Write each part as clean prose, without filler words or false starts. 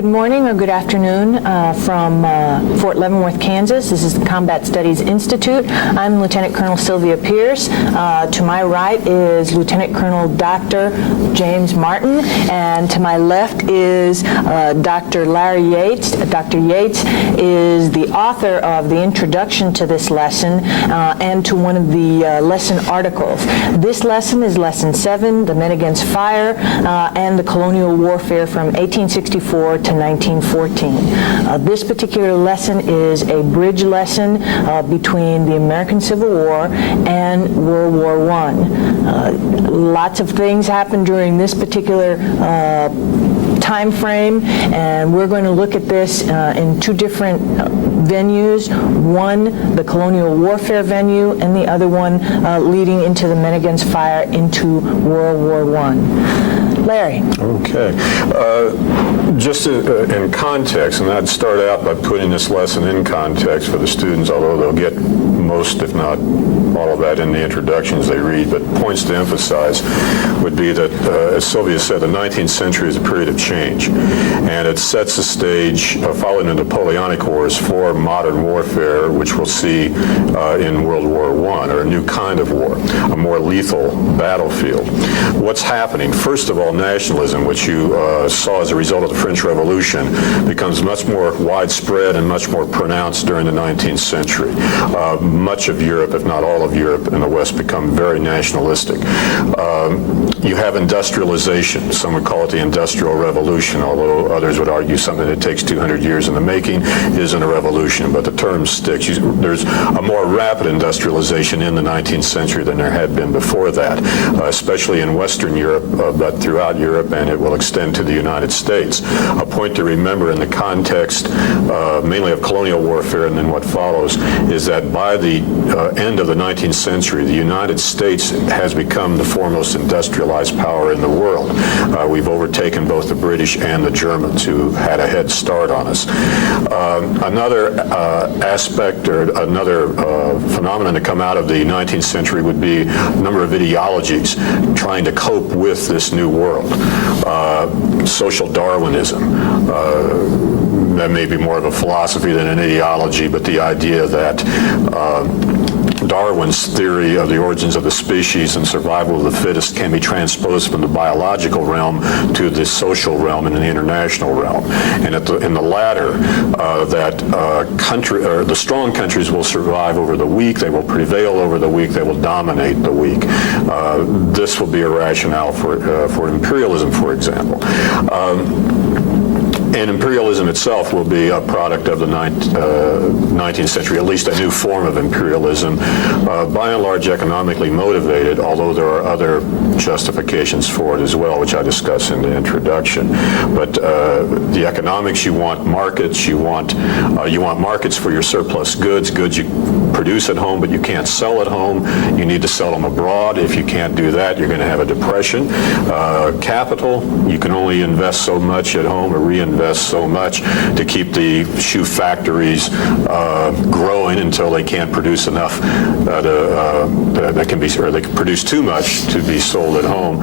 Good morning or good afternoon from Fort Leavenworth, Kansas. This is the Combat Studies Institute. I'm Lieutenant Colonel Sylvia Pierce. To my right is Lieutenant Colonel Dr. James Martin, and to my left is Dr. Larry Yates. Dr. Yates is the author of the introduction to this lesson and to one of the lesson articles. This lesson is Lesson 7, The Men Against Fire, and the Colonial Warfare from 1864 to 1914. This particular lesson is a bridge lesson between the American Civil War and World War I. Lots of things happened during this particular time frame, and we're going to look at this in two different venues. One, the colonial warfare venue, and the other one leading into the Men Against Fire into World War I. Larry. Okay. Just in context, and I'd start out by putting this lesson in context for the students, although they'll get most, if not all of that in the introductions they read, but points to emphasize would be that, as Sylvia said, the 19th century is a period of change, and it sets the stage, following the Napoleonic Wars, for modern warfare, which we'll see in World War I, or a new kind of war, a more lethal battlefield. What's happening? First of all, nationalism, which you saw as a result of the French Revolution, becomes much more widespread and much more pronounced during the 19th century. Much of Europe, if not all of Europe and the West, become very nationalistic. You have industrialization. Some would call it the Industrial Revolution, although others would argue something that takes 200 years in the making isn't a revolution, but the term sticks. There's a more rapid industrialization in the 19th century than there had been before that, especially in Western Europe, but throughout Europe, and it will extend to the United States. A point to remember in the context mainly of colonial warfare and then what follows is that by the end of the 19th century, the United States has become the foremost industrialized power in the world. We've overtaken both the British and the Germans, who had a head start on us. Another aspect or another phenomenon to come out of the 19th century would be a number of ideologies trying to cope with this new world. Social Darwinism, that may be more of a philosophy than an ideology, but the idea that Darwin's theory of the origins of the species and survival of the fittest can be transposed from the biological realm to the social realm and the international realm. And in the latter, the strong countries will survive over the weak, they will prevail over the weak, they will dominate the weak. This will be a rationale for imperialism, for example. And imperialism itself will be a product of the 19th century, at least a new form of imperialism, by and large economically motivated, although there are other justifications for it as well, which I discuss in the introduction. But the economics, you want markets, you want markets for your surplus goods you produce at home but you can't sell at home. You need to sell them abroad. If you can't do that, you're going to have a depression. Capital, you can only invest so much at home or reinvest so much to keep the shoe factories growing until they can't produce enough that can be, or they can produce too much to be sold at home.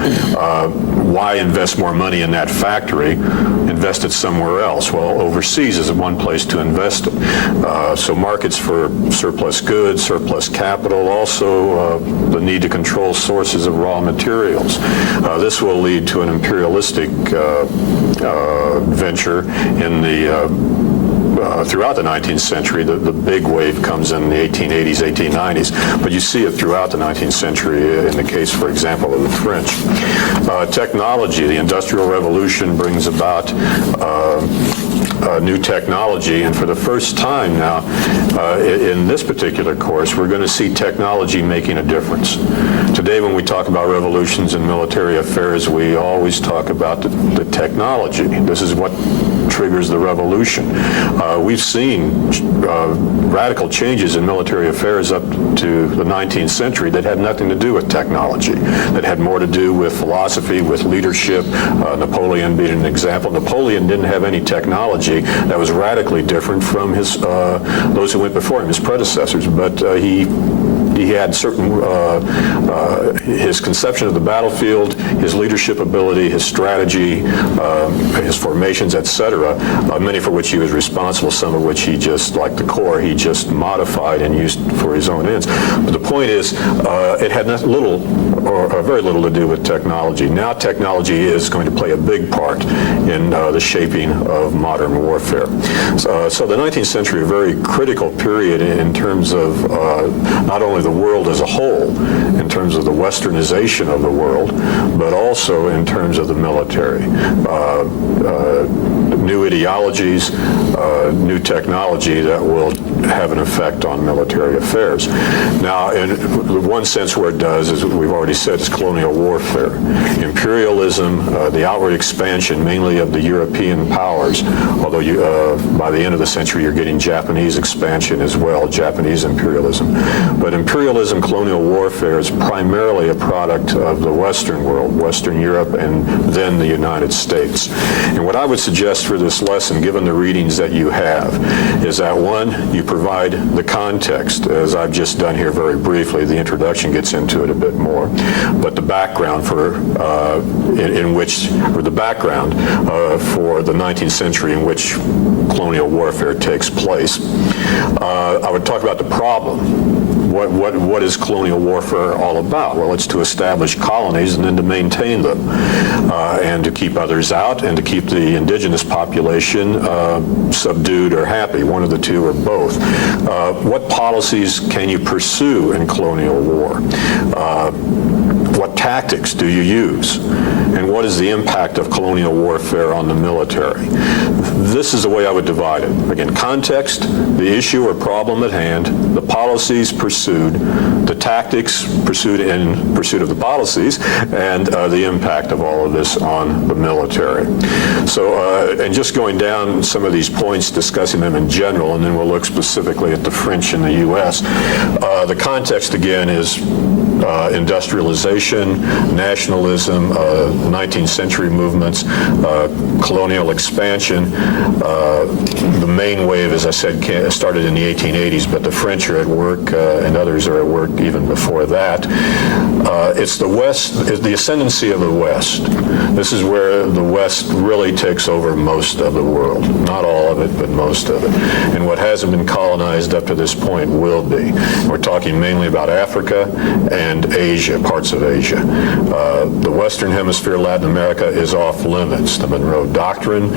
Why invest more money in that factory? Invest it somewhere else. Well, overseas is one place to invest it. So markets for surplus goods, surplus capital, also the need to control sources of raw materials. This will lead to an imperialistic venture in the throughout the 19th century. The big wave comes in the 1880s, 1890s, but you see it throughout the 19th century in the case, for example, of the French. Technology, the Industrial Revolution brings about new technology, and for the first time now in this particular course, we're going to see technology making a difference. Today, when we talk about revolutions in military affairs, we always talk about the technology. This is what triggers the revolution. We've seen radical changes in military affairs up to the 19th century that had nothing to do with technology, that had more to do with philosophy, with leadership, Napoleon being an example. Napoleon didn't have any technology that was radically different from those who went before him, his predecessors, but he he had certain, his conception of the battlefield, his leadership ability, his strategy, his formations, etc., many for which he was responsible, some of which he just, like the Corps, he just modified and used for his own ends. But the point is, it had little or very little to do with technology. Now technology is going to play a big part in the shaping of modern warfare. So the 19th century, a very critical period in terms of not only the world as a whole, in terms of the westernization of the world, but also in terms of the military. New ideologies, new technology that will have an effect on military affairs. Now, in one sense where it does, as we've already said, is colonial warfare. Imperialism, the outward expansion mainly of the European powers, although by the end of the century you're getting Japanese expansion as well, Japanese imperialism. But imperialism, colonial warfare is primarily a product of the Western world, Western Europe, and then the United States. And what I would suggest for this lesson, given the readings that you have, is that one, you provide the context, as I've just done here very briefly. The introduction gets into it a bit more, but the background for the background for the 19th century in which colonial warfare takes place. I would talk about the problem. What is colonial warfare all about? Well, it's to establish colonies and then to maintain them, and to keep others out, and to keep the indigenous population subdued or happy, one of the two or both. What policies can you pursue in colonial war? What tactics do you use? And what is the impact of colonial warfare on the military? This is the way I would divide it. Again, context, the issue or problem at hand, the policies pursued, the tactics pursued in pursuit of the policies, and the impact of all of this on the military. So, and just going down some of these points, discussing them in general, and then we'll look specifically at the French in the U.S. The context, again, is industrialization, nationalism, 19th century movements, colonial expansion. The main wave, as I said, started in the 1880s, but the French are at work and others are at work even before that. It's the West, it's the ascendancy of the West. This is where the West really takes over most of the world. Not all of it, but most of it. And what hasn't been colonized up to this point will be. We're talking mainly about Africa and Asia, parts of Asia. The Western Hemisphere, Latin America, is off limits. The Monroe Doctrine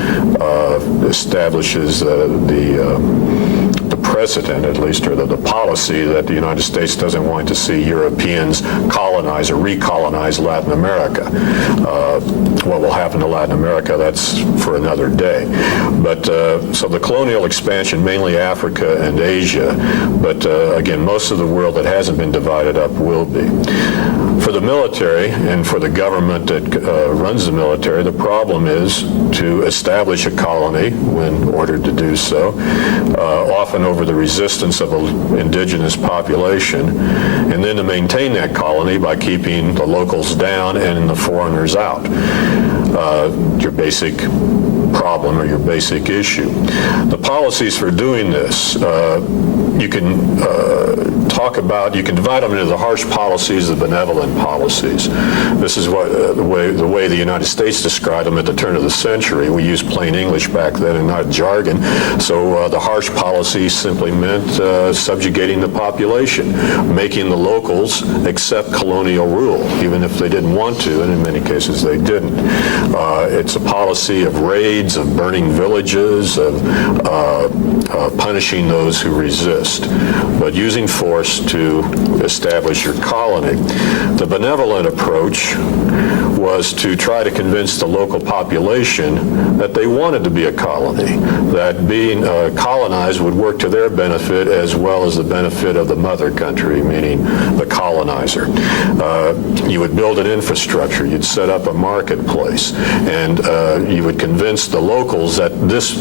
establishes the precedent, at least, or the policy that the United States doesn't want to see Europeans colonize or recolonize Latin America. What will happen to Latin America, that's for another day. But so the colonial expansion, mainly Africa and Asia, but again, most of the world that hasn't been divided up will be. For the military and for the government that runs the military, the problem is to establish a colony when ordered to do so, often over the resistance of an indigenous population, and then to maintain that colony by keeping the locals down and the foreigners out. Your basic problem or your basic issue. The policies for doing this, you can talk about, you can divide them into the harsh policies, the benevolent policies. This is what the way the United States described them at the turn of the century. We used plain English back then and not jargon. So the harsh policies simply meant subjugating the population, making the locals accept colonial rule, even if they didn't want to, and in many cases they didn't. It's a policy of raids, of burning villages, of punishing those who resist, but using force to establish your colony. The benevolent approach was to try to convince the local population that they wanted to be a colony, that being colonized would work to their benefit as well as the benefit of the mother country, meaning the colonizer. You would build an infrastructure, you'd set up a marketplace, and you would convince the locals that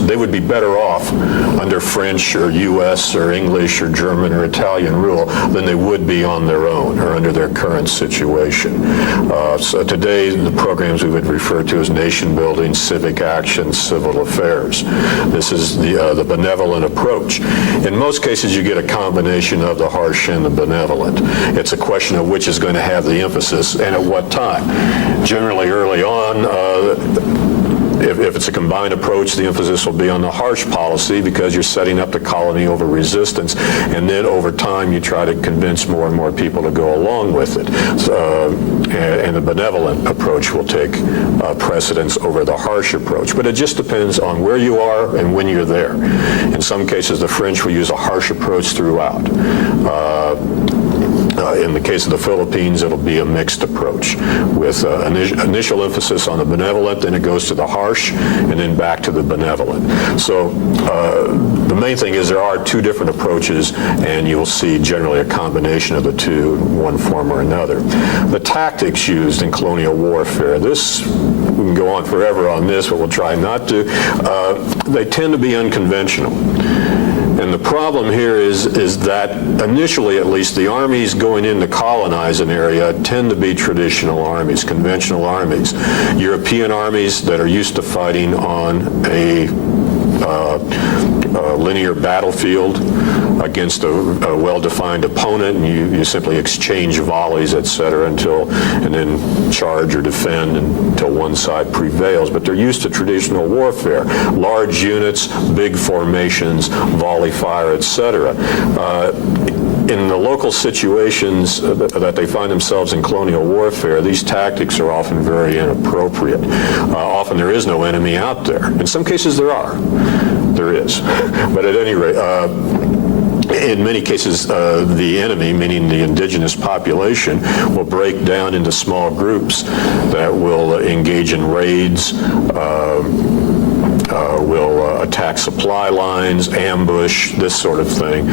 they would be better off under French or U.S. or English or German or Italian rule than they would be on their own or under their current situation. So today today the programs we would refer to as nation building, civic action, civil affairs. This is the benevolent approach. In most cases, you get a combination of the harsh and the benevolent. It's a question of which is going to have the emphasis and at what time. Generally, early on, if it's a combined approach, the emphasis will be on the harsh policy because you're setting up the colony over resistance, and then over time you try to convince more and more people to go along with it. And the benevolent approach will take precedence over the harsh approach. But it just depends on where you are and when you're there. In some cases, the French will use a harsh approach throughout. In the case of the Philippines, it'll be a mixed approach with initial emphasis on the benevolent, then it goes to the harsh, and then back to the benevolent. So the main thing is there are two different approaches, and you'll see generally a combination of the two in one form or another. The tactics used in colonial warfare, this, we can go on forever on this, but we'll try not to. They tend to be unconventional. And the problem here is that initially, at least, the armies going in to colonize an area tend to be traditional armies, conventional armies. European armies that are used to fighting on a linear battlefield against a well-defined opponent, and you simply exchange volleys, etc., and then charge or defend until one side prevails. But they're used to traditional warfare, large units, big formations, volley fire, etc. In the local situations that they find themselves in colonial warfare, these tactics are often very inappropriate. Often there is no enemy out there. In some cases there are. There is. But at any rate, in many cases, the enemy, meaning the indigenous population, will break down into small groups that will engage in raids, will attack supply lines, ambush, this sort of thing.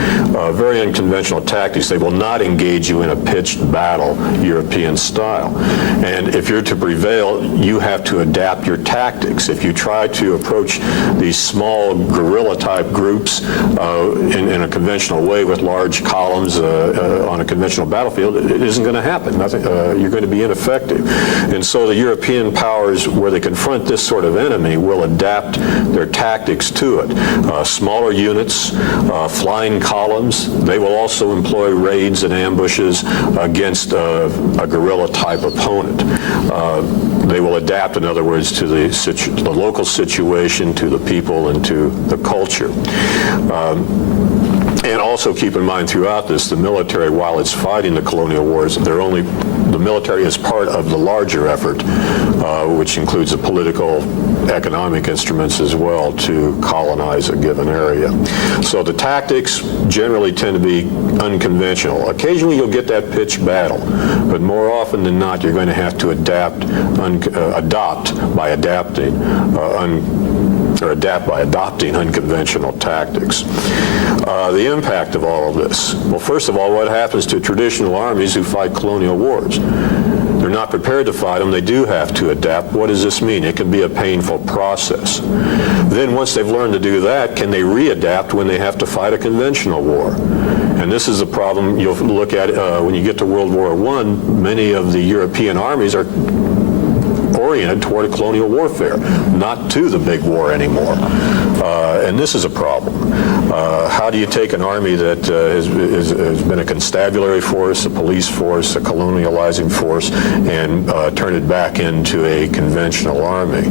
Very unconventional tactics. They will not engage you in a pitched battle, European style. And if you're to prevail, you have to adapt your tactics. If you try to approach these small guerrilla-type groups in a conventional way with large columns on a conventional battlefield, it isn't going to happen. You're going to be ineffective. And so the European powers, where they confront this sort of enemy, will adapt their tactics to it. Smaller units, flying columns. They will also employ raids and ambushes against a guerrilla-type opponent. They will adapt, in other words, to the local situation, to the people, and to the culture. And also keep in mind throughout this, the military, while it's fighting the colonial wars, the military is part of the larger effort, which includes the political, economic instruments as well to colonize a given area. So the tactics generally tend to be unconventional. Occasionally you'll get that pitched battle, but more often than not you're going to have to adapt by adapting unconventional tactics. The impact of all of this. Well, first of all, what happens to traditional armies who fight colonial wars? They're not prepared to fight them. They do have to adapt. What does this mean? It can be a painful process. Then once they've learned to do that, can they readapt when they have to fight a conventional war? And this is a problem you'll look at when you get to World War I. Many of the European armies are oriented toward a colonial warfare, not to the big war anymore. And this is a problem. How do you take an army that has been a constabulary force, a police force, a colonializing force, and turn it back into a conventional army?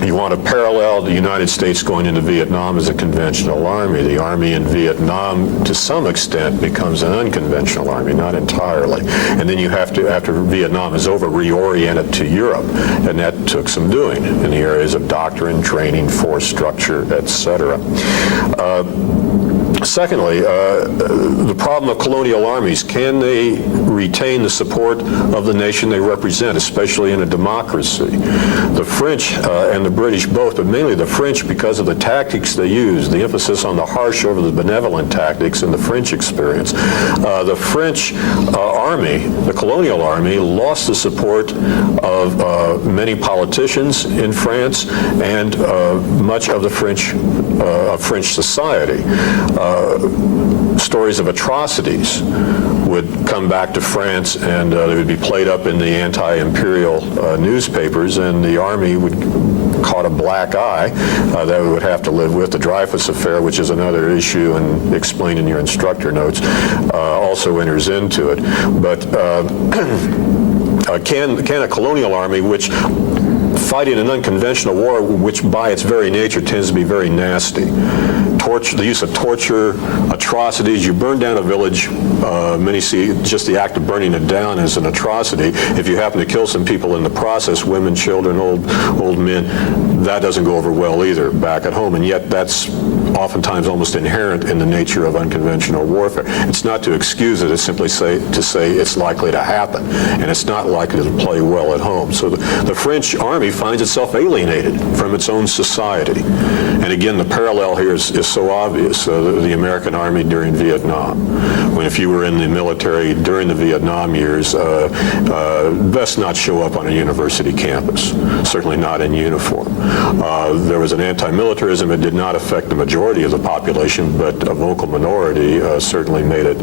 You want to parallel the United States going into Vietnam as a conventional army. The army in Vietnam, to some extent, becomes an unconventional army, not entirely. And then you have to, after Vietnam is over, reorient it to Europe. And that took some doing in the areas of doctrine, training, force structure, etc. Secondly, the problem of colonial armies, can they retain the support of the nation they represent, especially in a democracy? The French and the British both, but mainly the French because of the tactics they use, the emphasis on the harsh over the benevolent tactics in the French experience. The French army, the colonial army, lost the support of many politicians in France and much of the French society. stories of atrocities would come back to France, and they would be played up in the anti-imperial newspapers, and the Army would caught a black eye that we would have to live with. The Dreyfus Affair, which is another issue and explained in your instructor notes, also enters into it. But can a colonial army, which fighting an unconventional war, which by its very nature tends to be very nasty, the use of torture, atrocities, you burn down a village, many see just the act of burning it down as an atrocity. If you happen to kill some people in the process, women, children, old men, that doesn't go over well either back at home, and yet that's oftentimes almost inherent in the nature of unconventional warfare. It's not to excuse it, it's simply to say it's likely to happen, and it's not likely to play well at home. So the French army finds itself alienated from its own society. And again, the parallel here is so obvious. The American army during Vietnam. When if you were in the military during the Vietnam years, best not show up on a university campus, certainly not in uniform. There was an anti-militarism. It did not affect the majority of the population, but a vocal minority certainly made it,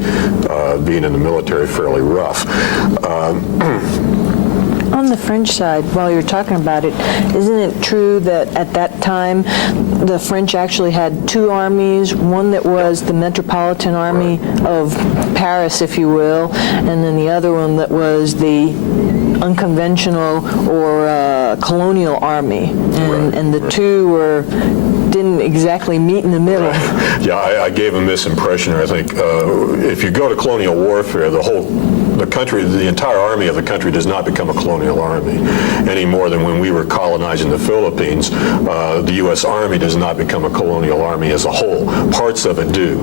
being in the military, fairly rough. On the French side, while you're talking about it, isn't it true that at that time the French actually had two armies, one that was the Metropolitan Army of Paris, if you will, and then the other one that was the unconventional or colonial army, and the two didn't exactly meet in the middle. Yeah, I gave a misimpression here. I think if you go to colonial warfare, the entire army of the country does not become a colonial army any more than when we were colonizing the Philippines. The U.S. Army does not become a colonial army as a whole. Parts of it do,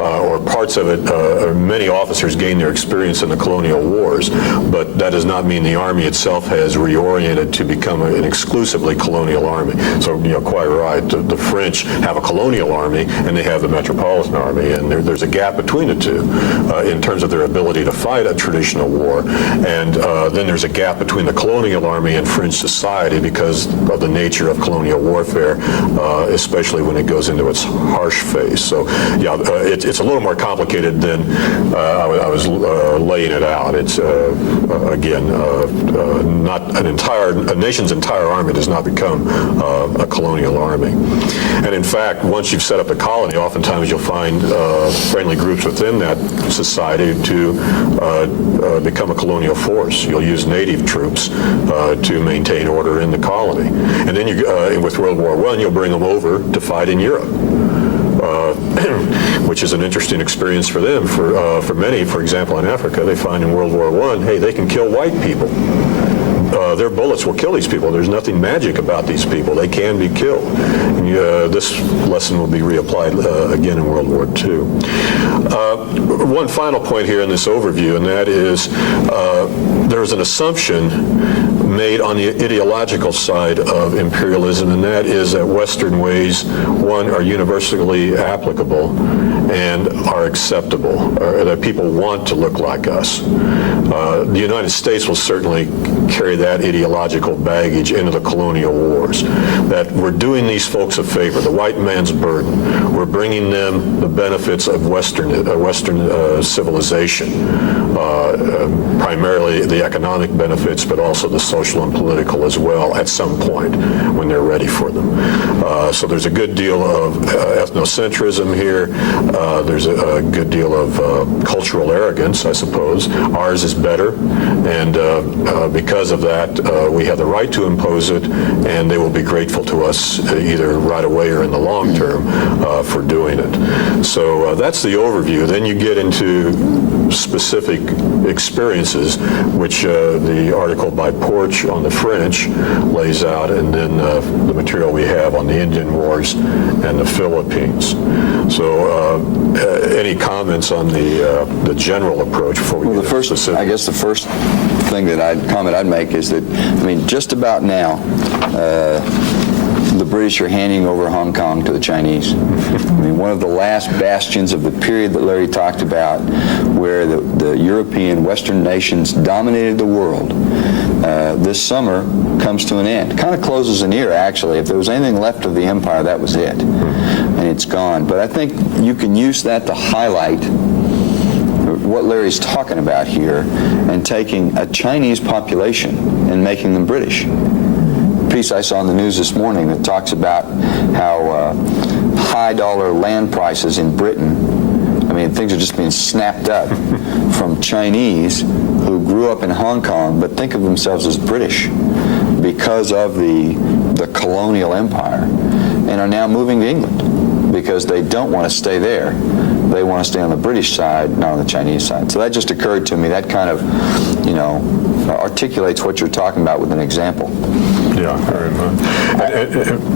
or parts of it, many officers gain their experience in the colonial wars, but that does not mean the Army itself has reoriented to become an exclusively colonial army. So, quite right, the French have a colonial army and they have the Metropolitan Army, and there's a gap between the two in terms of their ability to fight a traditional war, and then there's a gap between the colonial army and French society because of the nature of colonial warfare, especially when it goes into its harsh phase. So, yeah, it's a little more complicated than I was laying it out. It's again, not a nation's entire army does not become a colonial army. And in fact, once you've set up a colony, oftentimes you'll find friendly groups within that society to become a colonial force. You'll use native troops to maintain order in the colony. And then with World War I, you'll bring them over to fight in Europe. Which is an interesting experience for them. For many, for example, in Africa, they find in World War I, hey, they can kill white people. Their bullets will kill these people. There's nothing magic about these people. They can be killed. And, this lesson will be reapplied again in World War II. One final point here in this overview, and that is there's an assumption made on the ideological side of imperialism, and that is that Western ways, one, are universally applicable and are acceptable, that people want to look like us. The United States will certainly carry that ideological baggage into the colonial wars, that we're doing these folks a favor, the white man's burden. We're bringing them the benefits of Western civilization, primarily the economic benefits, but also the social and political as well at some point when they're ready for them. So there's a good deal of ethnocentrism here. There's a good deal of cultural arrogance, I suppose. Ours is better, and because of that, we have the right to impose it, and they will be grateful to us either right away or in the long term for doing it. So that's the overview. Then you get into specific experiences, which the article by Porch on the French lays out, and then the material we have on the Indian Wars and the Philippines. So any comments on the general approach before we get into specific? I guess the first thing I'd make is that, just about now, the British are handing over Hong Kong to the Chinese. One of the last bastions of the period that Larry talked about, where the European Western nations dominated the world. this summer comes to an end. Kind of closes an era, actually. If there was anything left of the empire, that was it. And it's gone. But I think you can use that to highlight what Larry's talking about here and taking a Chinese population and making them British. A piece I saw in the news this morning that talks about how high dollar land prices in Britain, I mean, things are just being snapped up from Chinese who grew up in Hong Kong but think of themselves as British because of the colonial empire and are now moving to England because they don't want to stay there. They want to stay on the British side, not on the Chinese side. So that just occurred to me. That kind of, articulates what you're talking about with an example. Yeah, very much.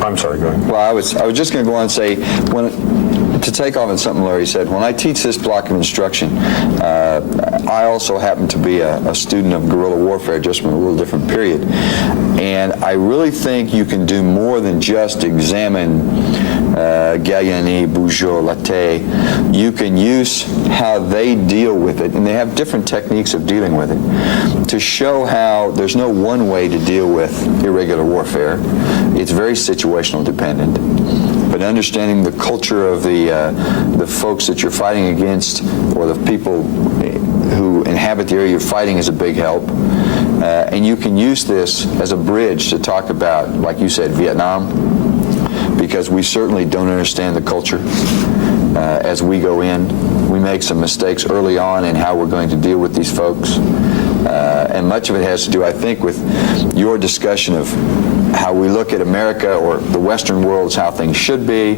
I'm sorry, go ahead. Well, I was just going to go on and say, to take off on something Larry said, when I teach this block of instruction, I also happen to be a student of guerrilla warfare, just from a little different period. And I really think you can do more than just examine Gallieni, Bugeaud, Latte. You can use how they deal with it, and they have different techniques of dealing with it, to show how there's no one way to deal with irregular warfare. It's very situational dependent. But understanding the culture of the folks that you're fighting against, or the people who inhabit the area you're fighting, is a big help. And you can use this as a bridge to talk about, like you said, Vietnam, because we certainly don't understand the culture as we go in. We make some mistakes early on in how we're going to deal with these folks. And much of it has to do, I think, with your discussion of how we look at America or the Western world as how things should be.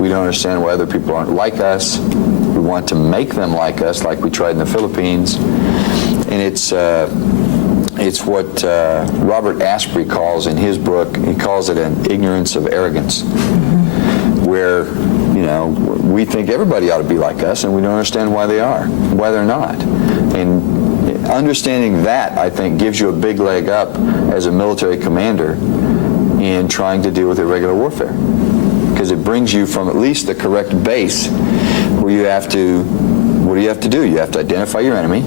We don't understand why other people aren't like us. We want to make them like us, like we tried in the Philippines. And it's what Robert Asprey calls in his book, he calls it an ignorance of arrogance, where, we think everybody ought to be like us, and we don't understand why they are, why they're not. And understanding that, I think, gives you a big leg up as a military commander in trying to deal with irregular warfare, because it brings you from at least the correct base where you have to, what do you have to do? You have to identify your enemy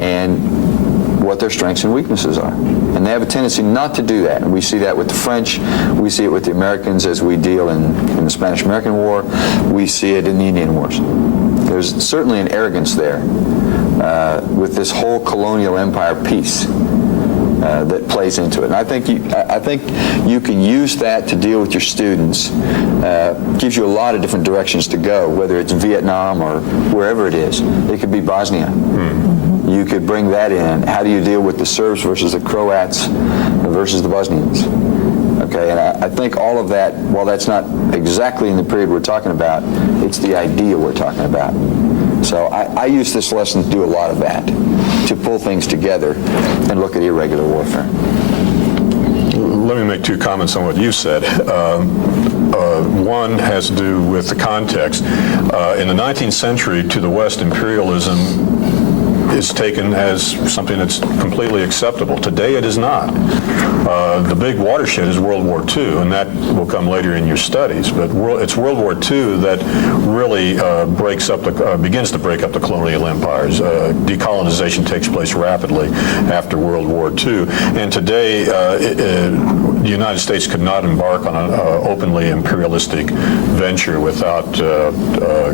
and what their strengths and weaknesses are. And they have a tendency not to do that. And we see that with the French. We see it with the Americans as we deal in the Spanish-American War. We see it in the Indian Wars. There's certainly an arrogance there with this whole colonial empire piece that plays into it. And I think you can use that to deal with your students. Gives you a lot of different directions to go, whether it's Vietnam or wherever it is. It could be Bosnia. You could bring that in. How do you deal with the Serbs versus the Croats versus the Bosnians? Okay, and I think all of that, while that's not exactly in the period we're talking about, it's the idea we're talking about. So I use this lesson to do a lot of that, to pull things together and look at irregular warfare. Let me make two comments on what you said. One has to do with the context. In the 19th century, to the West, imperialism is taken as something that's completely acceptable. Today it is not. The big watershed is World War II, and that will come later in your studies. But it's World War II that really begins to break up the colonial empires. Decolonization takes place rapidly after World War II. And today, the United States could not embark on an openly imperialistic venture without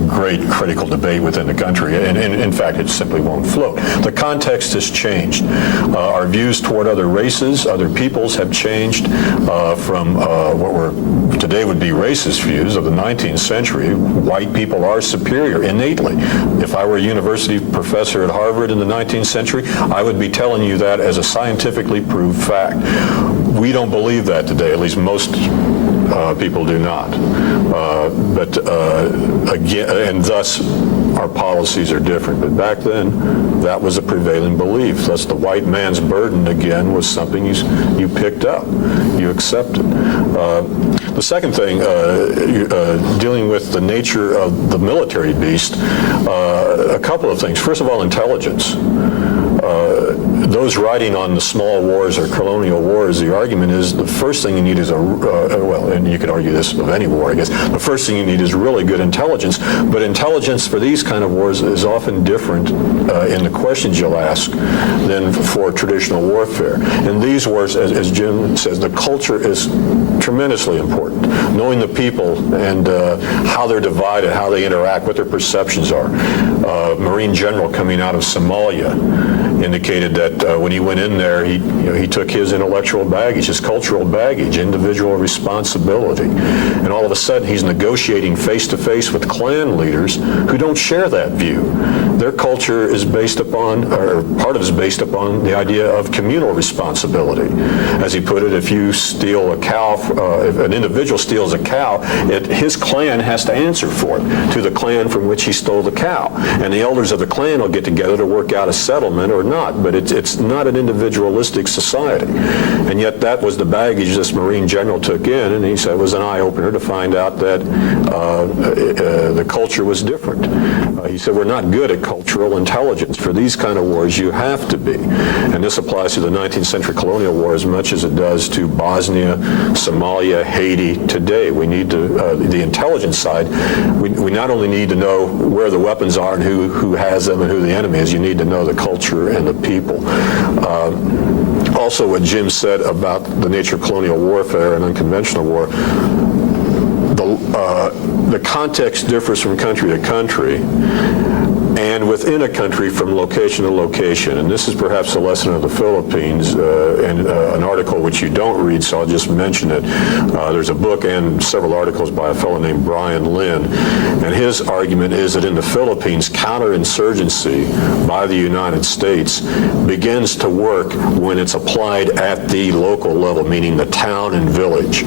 great critical debate within the country. And in fact, it simply won't float. The context has changed. Our views toward other races, other peoples have changed from what were today would be racist views of the 19th century. White people are superior innately. If I were a university professor at Harvard in the 19th century, I would be telling you that as a scientifically proved fact. We don't believe that today, at least most people do not. But again, and thus our policies are different. But back then, that was a prevailing belief. Thus, the white man's burden, again, was something you picked up, you accepted. The second thing, dealing with the nature of the military beast, a couple of things. First of all, intelligence. those writing on the small wars or colonial wars, the argument is the first thing you need is well, and you could argue this of any war, I guess, the first thing you need is really good intelligence, but intelligence for these kind of wars is often different in the questions you'll ask than for traditional warfare. In these wars, as Jim says, the culture is tremendously important. Knowing the people and how they're divided, how they interact, what their perceptions are. Marine general coming out of Somalia indicated that when he went in there, he took his intellectual baggage, his cultural baggage, individual responsibility, and all of a sudden he's negotiating face-to-face with clan leaders who don't share that view. Their culture is based upon, or part of it is based upon the idea of communal responsibility. As he put it, if you steal a cow, if an individual steals a cow, his clan has to answer for it to the clan from which he stole the cow. And the elders of the clan will get together to work out a settlement or not, but it's not an individualistic society. And yet that was the baggage this Marine general took in, and he said it was an eye-opener to find out that the culture was different. He said, we're not good at cultural intelligence. For these kind of wars, you have to be. And this applies to the 19th century colonial war as much as it does to Bosnia, Somalia, Haiti today. We need to, the intelligence side, we not only need to know where the weapons are and who has them and who the enemy is, you need to know the culture and the people. Also, what Jim said about the nature of colonial warfare and unconventional war, the context differs from country to country, and within a country from location to location. And this is perhaps a lesson of the Philippines, and an article which you don't read, so I'll just mention it. There's a book and several articles by a fellow named Brian Lynn, and his argument is that in the Philippines, counterinsurgency by the United States begins to work when it's applied at the local level, meaning the town and village.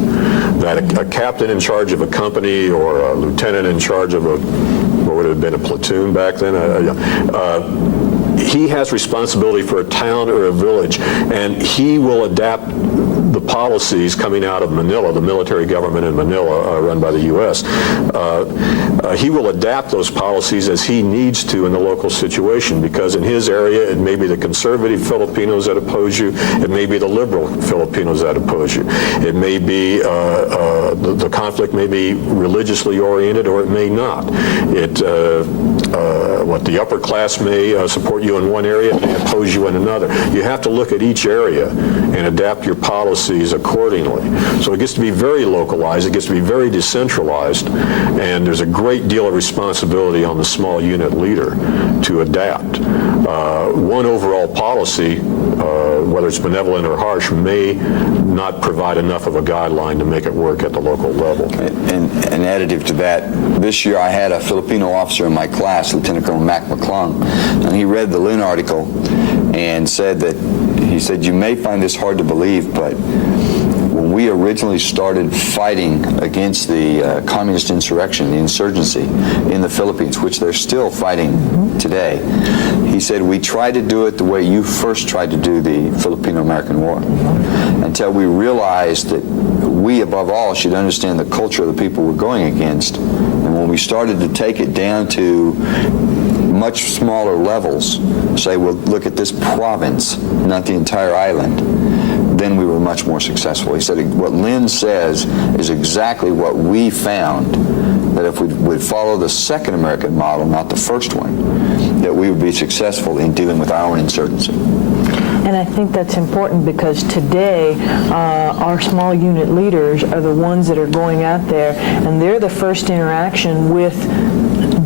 That a captain in charge of a company or a lieutenant in charge of what would have been a platoon back then, he has responsibility for a town or a village, and he will adapt the policies coming out of Manila, the military government in Manila run by the U.S. He will adapt those policies as he needs to in the local situation, because in his area it may be the conservative Filipinos that oppose you, it may be the liberal Filipinos that oppose you, it may be the conflict may be religiously oriented or it may not. The upper class may support you in one area and may oppose you in another. You have to look at each area and adapt your policies accordingly. So it gets to be very localized, it gets to be very decentralized, and there's a great deal of responsibility on the small unit leader to adapt. One overall policy, whether it's benevolent or harsh, may not provide enough of a guideline to make it work at the local level. And additive to that, this year I had a Filipino officer in my class, Lieutenant Colonel Mac McClung, and he read the Lynn article and said that, he said, you may find this hard to believe, but when we originally started fighting against the communist insurrection, the insurgency in the Philippines, which they're still fighting today, he said, we tried to do it the way you first tried to do the Filipino-American War, until we realized that we, above all, should understand the culture of the people we're going against. And when we started to take it down to much smaller levels, say, well, look at this province, not the entire island, then we were much more successful. He said what Lynn says is exactly what we found, that if we would follow the second American model, not the first one, that we would be successful in dealing with our own insurgency. And I think that's important because today our small unit leaders are the ones that are going out there, and they're the first interaction with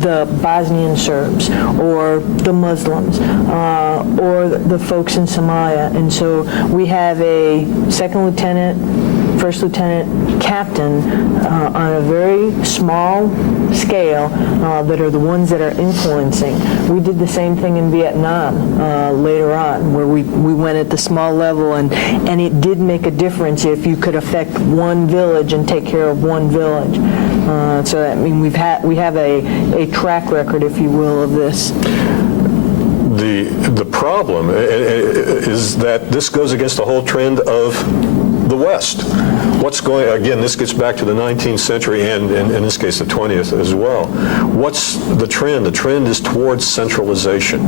the Bosnian Serbs or the Muslims or the folks in Somalia. And so we have a second lieutenant, first lieutenant, captain on a very small scale that are the ones that are influencing. We did the same thing in Vietnam later on, where we went at the small level, and it did make a difference if you could affect one village and take care of one village. So I mean, we have a track record, if you will, of this. The problem is that this goes against the whole trend of the West. What's going, again, this gets back to the 19th century and in this case the 20th as well. What's the trend? The trend is towards centralization.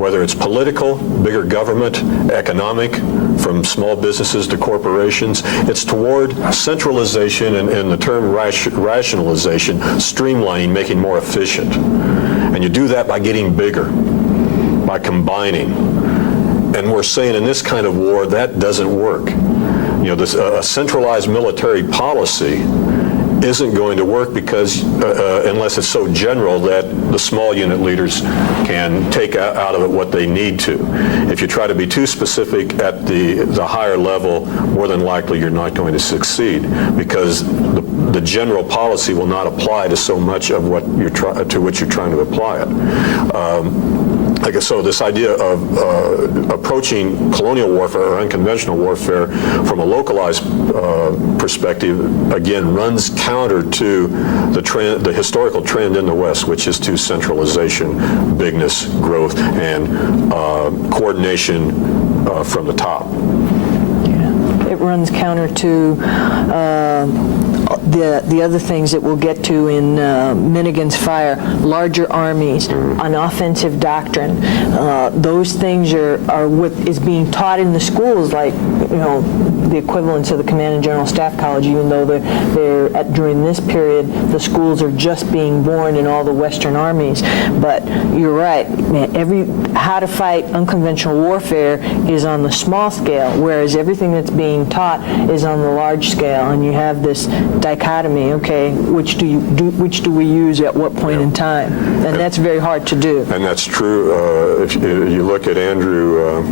whether it's political, bigger government, economic, from small businesses to corporations. It's toward centralization and the term rationalization, streamlining, making more efficient. And you do that by getting bigger, by combining. And we're saying in this kind of war, that doesn't work. A centralized military policy isn't going to work because unless it's so general that the small unit leaders can take out of it what they need to. If you try to be too specific at the higher level, more than likely you're not going to succeed because the general policy will not apply to so much of what to which you're trying to apply it. So this idea of approaching colonial warfare or unconventional warfare from a localized perspective, again, runs counter to the historical trend in the West, which is to centralization, bigness, growth, and coordination from the top. It runs counter to the other things that we'll get to in Men Against Fire, larger armies, an offensive doctrine. Those things are what is being taught in the schools, like, the equivalents of the Command and General Staff College, even though during this period, the schools are just being born in all the Western armies. But you're right, man, how to fight unconventional warfare is on the small scale, whereas everything that's being taught is on the large scale, and you have this dichotomy. Okay, which do we use at what point in time? And that's very hard to do. And that's true. If you look at Andrew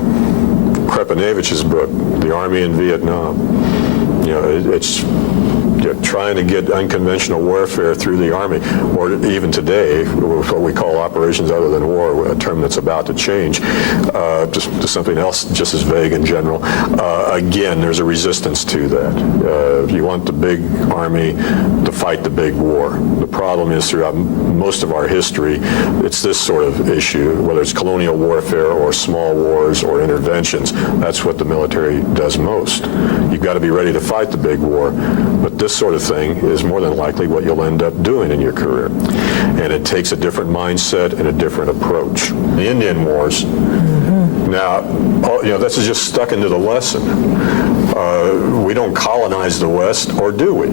Krepanevich's book, The Army in Vietnam, it's trying to get unconventional warfare through the Army, or even today, what we call operations other than war, a term that's about to change, just to something else just as vague in general. Again, there's a resistance to that. If you want the big army to fight the big war. The problem is throughout most of our history, it's this sort of issue, whether it's colonial warfare or small wars or interventions. That's what the military does most. You've got to be ready to fight the big war, but this sort of thing is more than likely what you'll end up doing in your career. And it takes a different mindset and a different approach. The Indian Wars, now, this is just stuck into the lesson. We don't colonize the West, or do we?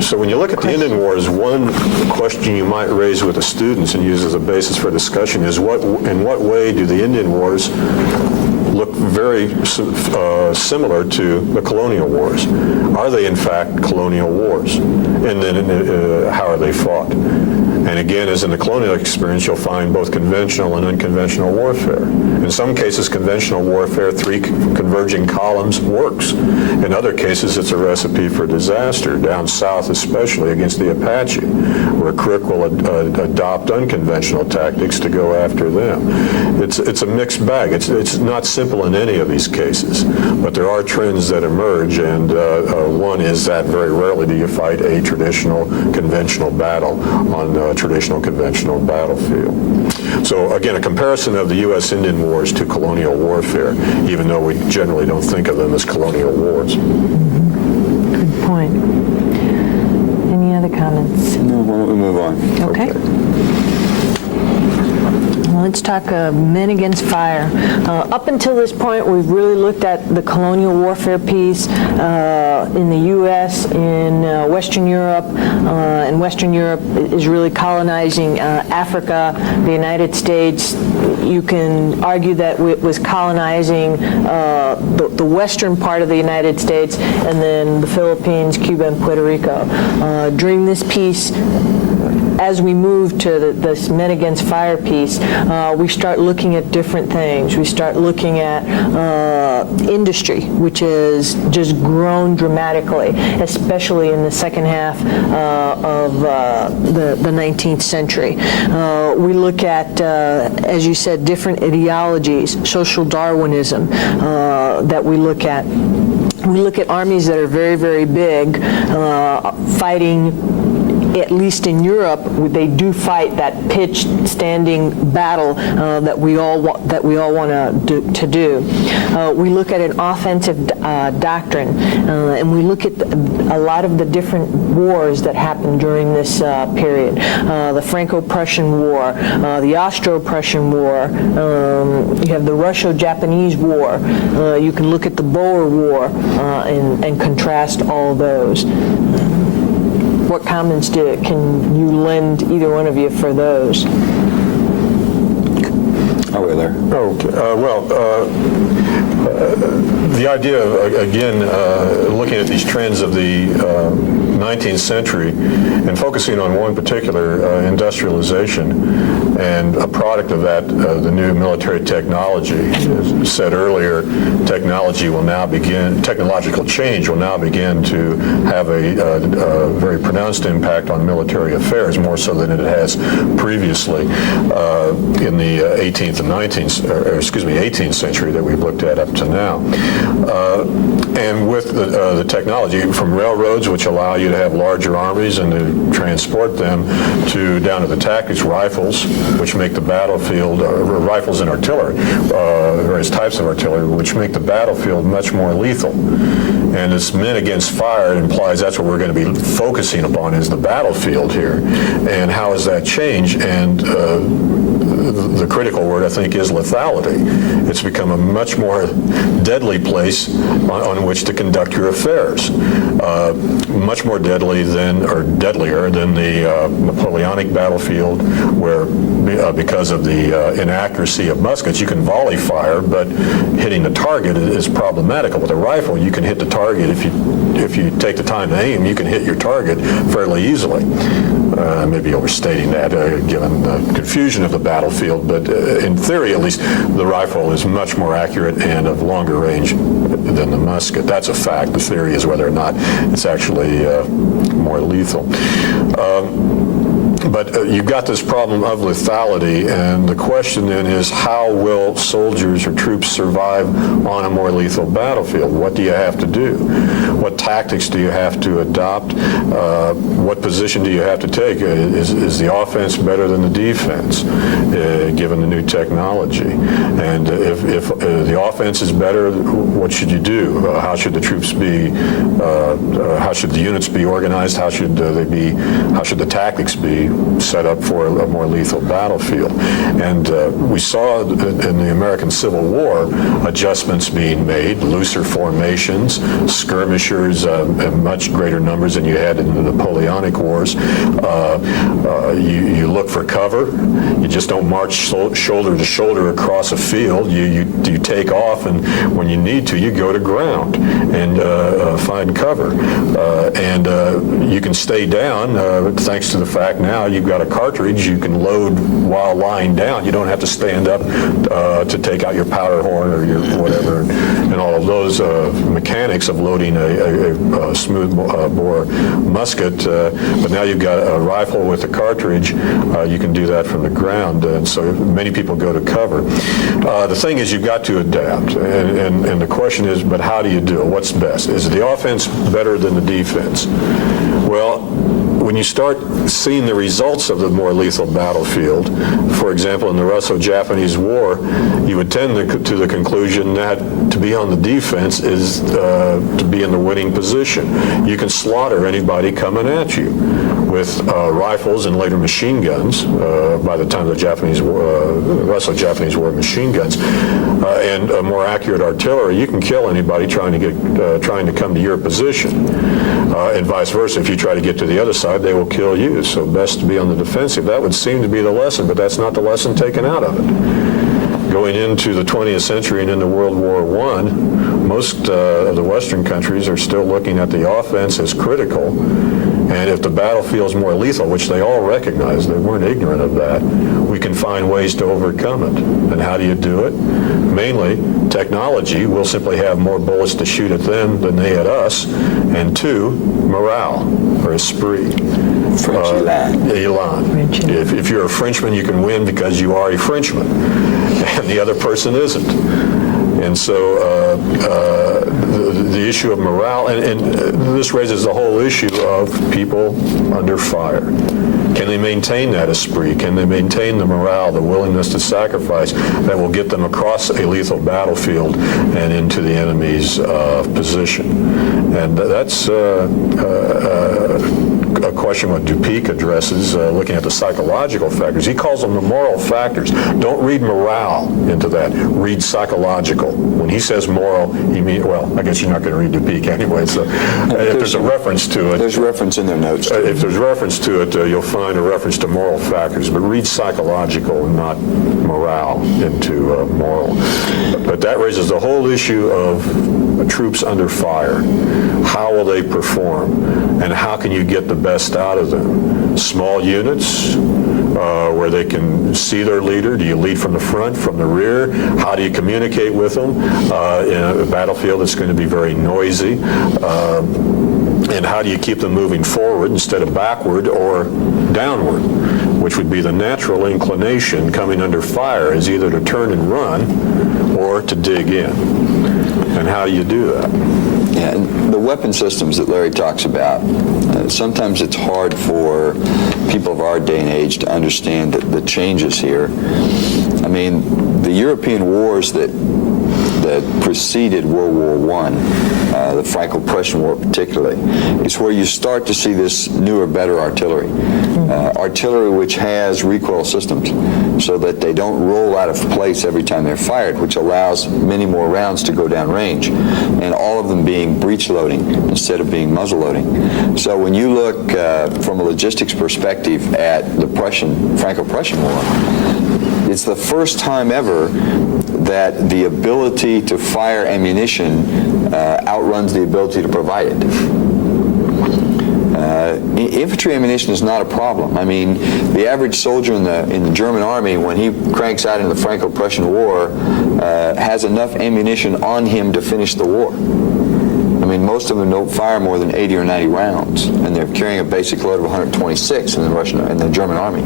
So when you look at the Indian Wars, one question you might raise with the students and use as a basis for discussion is in what way do the Indian Wars look very similar to the colonial wars? Are they in fact colonial wars? And then how are they fought? And again, as in the colonial experience, you'll find both conventional and unconventional warfare. In some cases, conventional warfare, 3 converging columns, works. In other cases, it's a recipe for disaster, down south especially against the Apache, where Crook will adopt unconventional tactics to go after them. It's a mixed bag. It's not simple in any of these cases, but there are trends that emerge, and one is that very rarely do you fight a traditional conventional battle on a traditional conventional battlefield. So again, a comparison of the U.S. Indian Wars to colonial warfare, even though we generally don't think of them as colonial wars. Good point. Any other comments? No, why don't we move on? Okay. Let's talk Men Against Fire. Up until this point, we've really looked at the colonial warfare piece in the U.S., in Western Europe, and Western Europe is really colonizing Africa. The United States, you can argue that it was colonizing the western part of the United States, and then the Philippines, Cuba, and Puerto Rico. During this piece, as we move to this Men Against Fire piece, we start looking at different things. We start looking at industry, which has just grown dramatically, especially in the second half of the 19th century. We look at, as you said, different ideologies, social Darwinism that we look at. We look at armies that are very, very big, fighting at least in Europe, they do fight that pitched standing battle that we all want to do. We look at an offensive doctrine, and we look at a lot of the different wars that happened during this period. The Franco-Prussian War, the Austro-Prussian War, you have the Russo-Japanese War. You can look at the Boer War and contrast all those. What comments can you lend, either one of you, for those? Oh, we're there. Okay. The idea of, again, looking at these trends of the 19th century and focusing on one particular industrialization and a product of that, the new military technology. As said earlier, technological change will now begin to have a very pronounced impact on military affairs, more so than it has previously in the 18th and 18th century that we've looked at up to now. And with the technology from railroads, which allow you to have larger armies and to transport them, down to the tactics, rifles, which make the battlefield, rifles and artillery, various types of artillery, which make the battlefield much more lethal. And it's men against fire. It implies that's what we're going to be focusing upon, is the battlefield here. And how has that changed? And the critical word, I think, is lethality. It's become a much more deadly place on which to conduct your affairs. Much more deadlier than the Napoleonic battlefield, where because of the inaccuracy of muskets, you can volley fire, but hitting the target is problematical. With a rifle, you can hit the target. If you take the time to aim, you can hit your target fairly easily. Maybe overstating that, given the confusion of the battlefield, but in theory, at least, the rifle is much more accurate and of longer range than the musket. That's a fact. The theory is whether or not it's actually more lethal. But you've got this problem of lethality, and the question then is, how will soldiers or troops survive on a more lethal battlefield? What do you have to do? What tactics do you have to adopt? What position do you have to take? Is the offense better than the defense, given the new technology? And if the offense is better, what should you do? How should the troops be? How should the units be organized? How should the tactics be set up for a more lethal battlefield? And we saw in the American Civil War adjustments being made, looser formations, skirmishers in much greater numbers than you had in the Napoleonic Wars. You look for cover. You just don't march shoulder to shoulder across a field. You take off, and when you need to, you go to ground and find cover. And you can stay down thanks to the fact now you've got a cartridge you can load while lying down. You don't have to stand up to take out your powder horn or your whatever, and all of those mechanics of loading a smooth bore musket. But now you've got a rifle with a cartridge. You can do that from the ground, and so many people go to cover. The thing is, you've got to adapt, and the question is, but how do you do it? What's best? Is the offense better than the defense? Well, when you start seeing the results of the more lethal battlefield, for example, in the Russo-Japanese War, you would tend to the conclusion that to be on the defense is to be in the winning position. You can slaughter anybody coming at you with rifles and later machine guns. By the time of the Russo-Japanese War, machine guns and more accurate artillery, you can kill anybody trying to come to your position, and vice versa. If you try to get to the other side, they will kill you. So best to be on the defensive. That would seem to be the lesson, but that's not the lesson taken out of it. Going into the 20th century and into World War I, most of the Western countries are still looking at the offense as critical. And if the battlefield is more lethal, which they all recognize, they weren't ignorant of that, we can find ways to overcome it. And how do you do it? Mainly, technology. We'll simply have more bullets to shoot at them than they at us. And two, morale, or esprit. French elan. Elan. If you're a Frenchman, you can win because you are a Frenchman, and the other person isn't. And so the issue of morale, and this raises the whole issue of people under fire. Can they maintain that esprit? Can they maintain the morale, the willingness to sacrifice that will get them across a lethal battlefield and into the enemy's position? And that's a question what Dupeak addresses, looking at the psychological factors. He calls them the moral factors. Don't read morale into that. Read psychological. When he says moral, he means, well, I guess you're not going to read Dupeak anyway, so if there's a reference to it. There's reference in their notes. If there's reference to it, you'll find a reference to moral factors, but read psychological, not morale, into moral. But that raises the whole issue of troops under fire. How will they perform? And how can you get the best out of them? Small units, where they can see their leader? Do you lead from the front, from the rear? How do you communicate with them in a battlefield that's going to be very noisy? And how do you keep them moving forward instead of backward or downward, which would be the natural inclination coming under fire, is either to turn and run or to dig in. And how do you do that? Yeah, and the weapon systems that Larry talks about, sometimes it's hard for people of our day and age to understand the changes here. I mean, the European wars that preceded World War I, the Franco-Prussian War particularly, is where you start to see this newer, better artillery. Artillery which has recoil systems so that they don't roll out of place every time they're fired, which allows many more rounds to go down range, and all of them being breech loading instead of being muzzle loading. So when you look from a logistics perspective at the Franco-Prussian War, it's the first time ever that the ability to fire ammunition outruns the ability to provide it. Infantry ammunition is not a problem. I mean, the average soldier in the German army, when he cranks out in the Franco-Prussian War, has enough ammunition on him to finish the war. I mean, most of them don't fire more than 80 or 90 rounds, and they're carrying a basic load of 126 in the German army.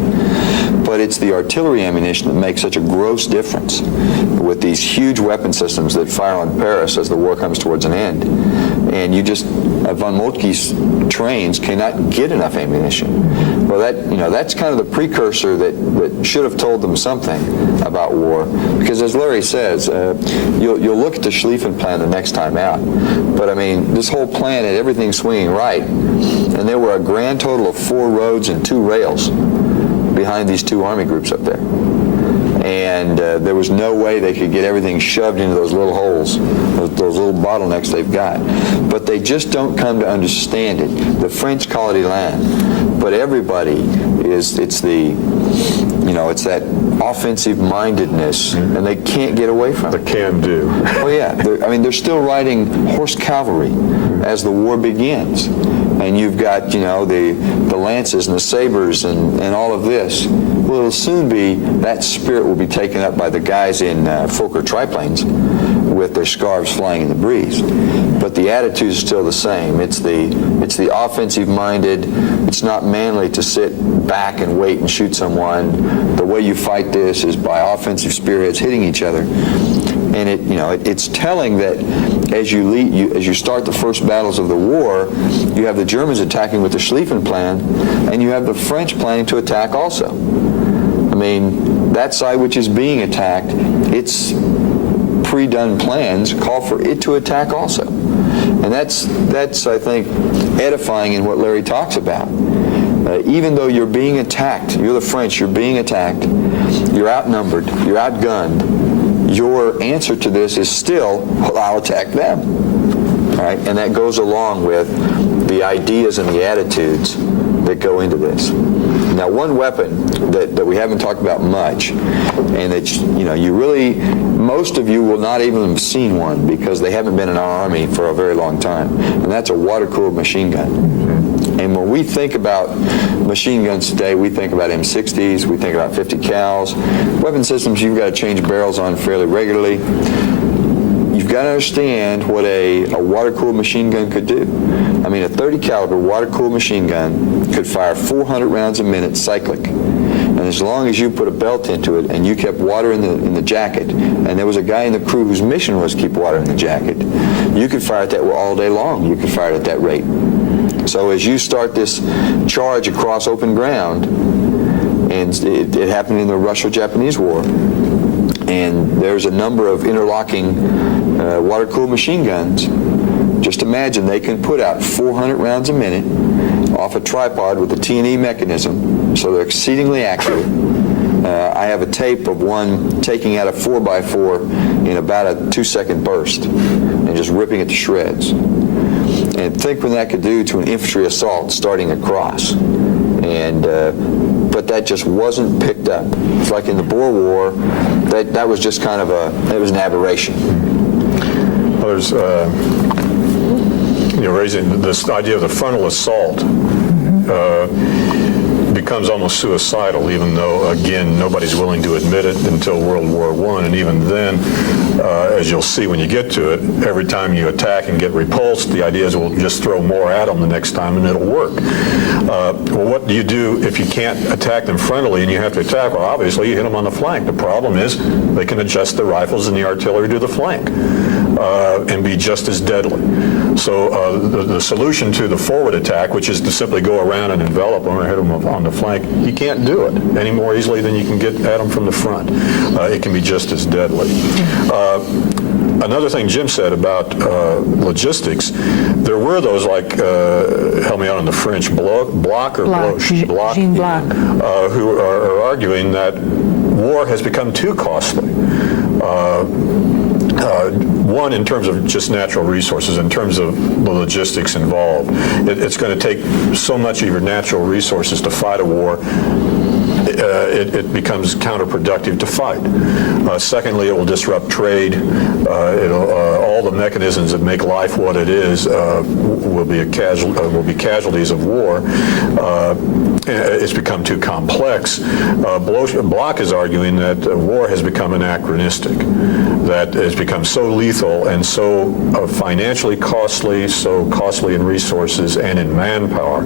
But it's the artillery ammunition that makes such a gross difference with these huge weapon systems that fire on Paris as the war comes towards an end. And you just, von Moltke's trains cannot get enough ammunition. Well, that's kind of the precursor that should have told them something about war. Because as Larry says, you'll look at the Schlieffen plan the next time out. But I mean, this whole plan had everything swinging right. And there were a grand total of 4 roads and 2 rails behind these 2 army groups up there. And there was no way they could get everything shoved into those little holes, those little bottlenecks they've got. But they just don't come to understand it. The French call it élan, but everybody it's that offensive mindedness, and they can't get away from it. The can do. Well, yeah. They're still riding horse cavalry as the war begins. And you've got, the lances and the sabers and all of this. Well, it'll soon be, that spirit will be taken up by the guys in Fokker triplanes with their scarves flying in the breeze. But the attitude is still the same. It's the offensive-minded. It's not manly to sit back and wait and shoot someone. The way you fight this is by offensive spirits hitting each other. And it's telling that as you start the first battles of the war, you have the Germans attacking with the Schlieffen plan, and you have the French planning to attack also. I mean, that side which is being attacked, its pre-done plans call for it to attack also. And that's I think, edifying in what Larry talks about. Even though you're being attacked, you're the French, you're being attacked, you're outnumbered, you're outgunned, your answer to this is still, well, I'll attack them. All right? And that goes along with the ideas and the attitudes that go into this. Now, one weapon that we haven't talked about much, and that most of you will not even have seen one because they haven't been in our Army for a very long time, and that's a water-cooled machine gun. And when we think about machine guns today, we think about M60s, we think about 50 cals. Weapon systems you've got to change barrels on fairly regularly. You've got to understand what a water-cooled machine gun could do. I mean, a 30 caliber water-cooled machine gun could fire 400 rounds a minute cyclic. And as long as you put a belt into it and you kept water in the jacket, and there was a guy in the crew whose mission was to keep water in the jacket, you could fire it that all day long. You could fire it at that rate. So as you start this charge across open ground, and it happened in the Russo-Japanese War, and there's a number of interlocking water-cooled machine guns. Just imagine they can put out 400 rounds a minute off a tripod with a T&E mechanism, so they're exceedingly accurate. I have a tape of one taking out a 4x4 in about a 2-second burst and just ripping it to shreds. And think what that could do to an infantry assault starting across. And but that just wasn't picked up. It's like in the Boer War, that was just kind of it was an aberration. Well, there's, raising this idea of the frontal assault becomes almost suicidal, even though, again, nobody's willing to admit it until World War I. And even then, as you'll see when you get to it, every time you attack and get repulsed, the idea is we'll just throw more at them the next time and it'll work. Well, what do you do if you can't attack them frontally and you have to attack? Well, obviously, you hit them on the flank. The problem is they can adjust the rifles and the artillery to the flank and be just as deadly. So the solution to the forward attack, which is to simply go around and envelop them or hit them on the flank, you can't do it any more easily than you can get at them from the front. It can be just as deadly. Another thing Jim said about logistics, there were those like, help me out on the French, Bloch or Bloch, Jean Bloch, who are arguing that war has become too costly. One, in terms of just natural resources, in terms of the logistics involved. It's going to take so much of your natural resources to fight a war, it becomes counterproductive to fight. Secondly, it will disrupt trade. All the mechanisms that make life what it is will be casualties of war. It's become too complex. Bloch is arguing that war has become anachronistic, that it's become so lethal and so financially costly, so costly in resources and in manpower,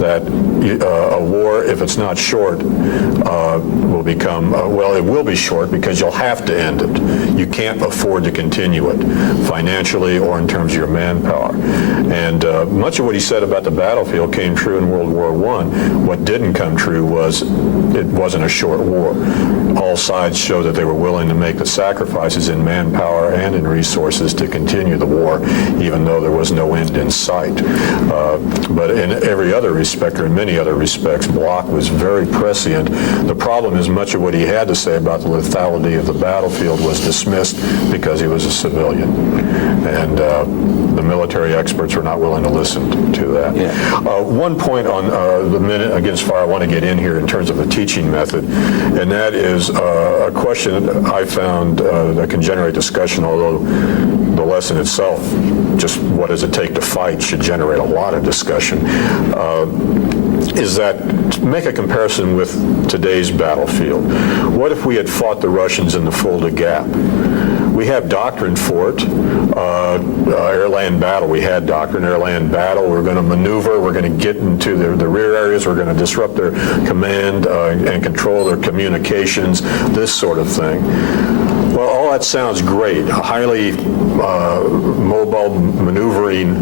that a war, if it's not short, will become, well, it will be short because you'll have to end it. You can't afford to continue it financially or in terms of your manpower. And much of what he said about the battlefield came true in World War I. What didn't come true was it wasn't a short war. All sides showed that they were willing to make the sacrifices in manpower and in resources to continue the war, even though there was no end in sight. But in every other respect, or in many other respects, Bloch was very prescient. The problem is much of what he had to say about the lethality of the battlefield was dismissed because he was a civilian. And the military experts were not willing to listen to that. Yeah. One point on the minute against fire I want to get in here in terms of the teaching method, and that is a question that I found that can generate discussion, although the lesson itself, just what does it take to fight, should generate a lot of discussion, is that to make a comparison with today's battlefield. What if we had fought the Russians in the Fulda Gap? We have doctrine for it. Air-land battle, we had doctrine. Air-land battle, we're going to maneuver, we're going to get into the rear areas, we're going to disrupt their command and control their communications, this sort of thing. Well, all that sounds great. A highly mobile maneuvering